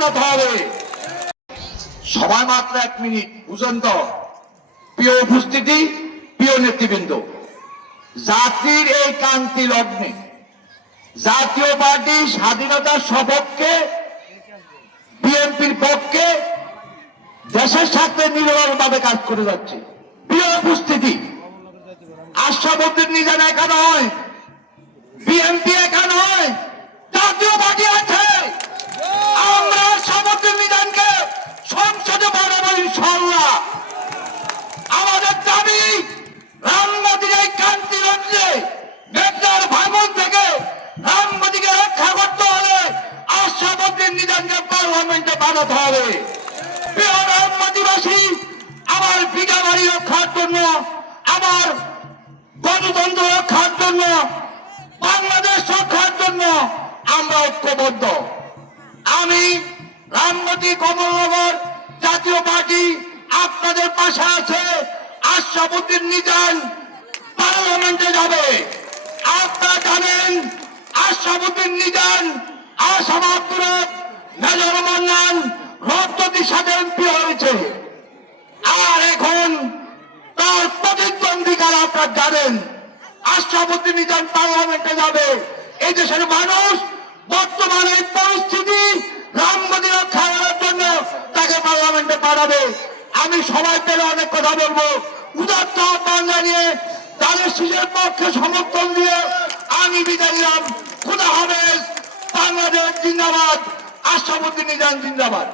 বানাতে হবে। সবাই মাত্র 1 মিনিট বুঝুন তো। প্রিয় উপস্থিতি, প্রিয় নেতৃবৃন্দ, জাতির এই ক্রান্তি লগ্নে জাতীয় পার্টি স্বাধীনতার সপক্ষে, বিএনপির পক্ষে দেশের সাথে নিরলসভাবে কাজ করে যাচ্ছে। প্রিয় উপস্থিতি, আশরাফুদ্দিন নিজাম একা নয়, বিএনপি একা নয়, জাতীয় পার্টি আছে। আমরা আশরাফুদ্দিন নিজামকে সংসদে বানাবো ইনশাআল্লাহ। আমাদের দাবি, রামগতির এই ক্রান্তি লগ্নে মেঘনার ভাঙন থেকে রামগতিকে রক্ষা করতে হলে আশরাফুদ্দিন নিজামকে পার্লামেন্টে বানাতে হবে। প্রিয় রামগতিবাসী, আমার পিতা বাড়ি রক্ষার জন্য, আমার গণতন্ত্র রক্ষার জন্য, বাংলাদেশ রক্ষার জন্য আমরা ঐক্যবদ্ধ। আমি রামগতি কমলনগর জাতীয় পার্টি আপনাদের পাশে আছে। আশরাফুদ্দিন নিজাম পার্লামেন্টে যাবে। আপনারা জানেন আশরাফুদ্দিন নিজাম, আসাম আব্দুর রব, মেজর মান্নান রক্তটির সাথে এমপি হয়েছে। আর এখন তার প্রতিদ্বন্দ্বিকার আপনারা জানেন। আশরাফুদ্দিন নিজাম পার্লামেন্টে যাবে। এই দেশের মানুষ বর্তমানে পরিস্থিতি রামগতি রক্ষা করার জন্য তাকে পার্লামেন্টে পাঠাবে। আমি সবাই পেলে অনেক কথা বলবো। উদাত্ত আহ্বান জানিয়ে তাদের শিশুর পক্ষে সমর্থন দিয়ে আমি বিদায় নিলাম। খুদা হাফেজ। বাংলাদেশ জিন্দাবাদ। আশরাফুদ্দিন নিজাম জিন্দাবাদ।